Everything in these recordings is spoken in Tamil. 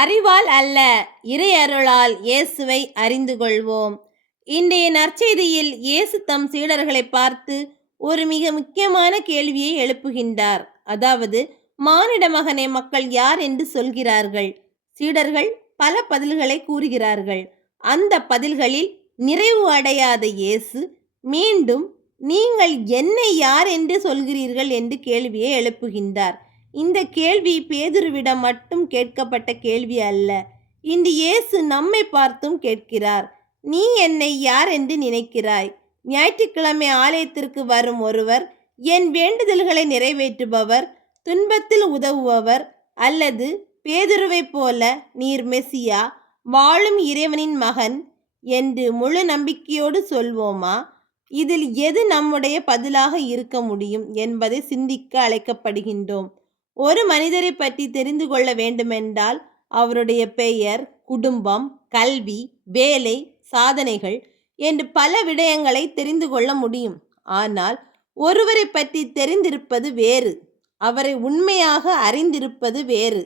அறிவால் அல்ல, இறை அருளால் இயேசுவை அறிந்து கொள்வோம். இன்றைய நற்செய்தியில் இயேசு தம் சீடர்களை பார்த்து ஒரு மிக முக்கியமான கேள்வியை எழுப்புகின்றார். அதாவது, மானிட மகனை மக்கள் யார் என்று சொல்கிறார்கள்? சீடர்கள் பல பதில்களை கூறுகிறார்கள். அந்த பதில்களில் நிறைவு அடையாத இயேசு மீண்டும், நீங்கள் என்னை யார் என்று சொல்கிறீர்கள் என்று கேள்வியை எழுப்புகின்றார். இந்த கேள்வி பேதுருவிடம் மட்டும் கேட்கப்பட்ட கேள்வி அல்ல. இன்று இயேசு நம்மை பார்த்தும் கேட்கிறார். நீ என்னை யார் என்று நினைக்கிறாய்? ஞாயிற்றுக்கிழமை ஆலயத்திற்கு வரும் ஒருவர், என் வேண்டுதல்களை நிறைவேற்றுபவர், துன்பத்தில் உதவுபவர், அல்லது பேதுருவைப் போல நீர் மெசியா, வாழும் இறைவனின் மகன் என்று முழு நம்பிக்கையோடு சொல்வோமா? இதில் எது நம்முடைய பதிலாக இருக்க முடியும் என்பதை சிந்திக்க அழைக்கப்படுகின்றோம். ஒரு மனிதரை பற்றி தெரிந்து கொள்ள வேண்டுமென்றால் அவருடைய பெயர், குடும்பம், கல்வி, வேலை, சாதனைகள் என்று பல விடயங்களை தெரிந்து கொள்ள முடியும். ஆனால் ஒருவரை பற்றி தெரிந்திருப்பது வேறு, அவரை உண்மையாக அறிந்திருப்பது வேறு.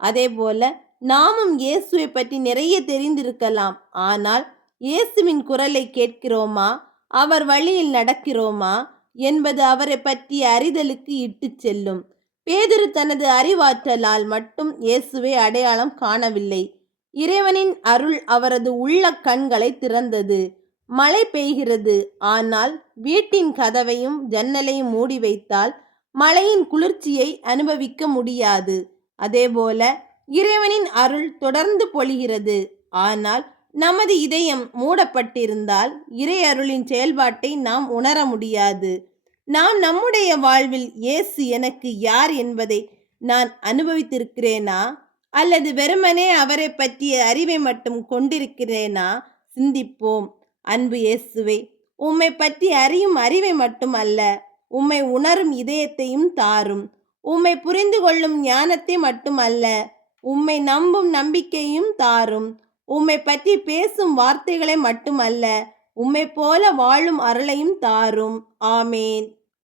அதேபோல நாமும் இயேசுவை பற்றி நிறைய தெரிந்திருக்கலாம். ஆனால் இயேசுவின் குரலை கேட்கிறோமா, அவர் வழியில் நடக்கிறோமா என்பது அவரை பற்றிய அறிதலுக்கு இட்டு செல்லும். பேதுரு தனது அறிவாற்றலால் மட்டும் இயேசுவை அடையாளம் காணவில்லை. இறைவனின் அருள் அவரது உள்ள கண்களை திறந்தது. மழை பெய்கிறது, ஆனால் வீட்டின் கதவையும் ஜன்னலையும் மூடி வைத்தால் மழையின் குளிர்ச்சியை அனுபவிக்க முடியாது. அதேபோல இறைவனின் அருள் தொடர்ந்து பொழிகிறது, ஆனால் நமது இதயம் மூடப்பட்டிருந்தால் இறை அருளின் செயல்பாட்டை நாம் உணர முடியாது. நாம் நம்முடைய வாழ்வில் இயேசு எனக்கு யார் என்பதை நான் அனுபவித்திருக்கிறேனா, அல்லது வெறுமனே அவரை பற்றிய அறிவை மட்டும் கொண்டிருக்கிறேனா? சிந்திப்போம். அன்பு இயேசுவே, உம்மை பற்றி அறியும் அறிவை மட்டும் அல்ல, உம்மை உணரும் இதயத்தையும் தாரும். உம்மை புரிந்து கொள்ளும் ஞானத்தை மட்டும் அல்ல, உம்மை நம்பும் நம்பிக்கையும் தாரும். உம்மை பற்றி பேசும் வார்த்தைகளை மட்டும் அல்ல, உம்மை போல வாழும் அருளையும் தாரும். ஆமேன்.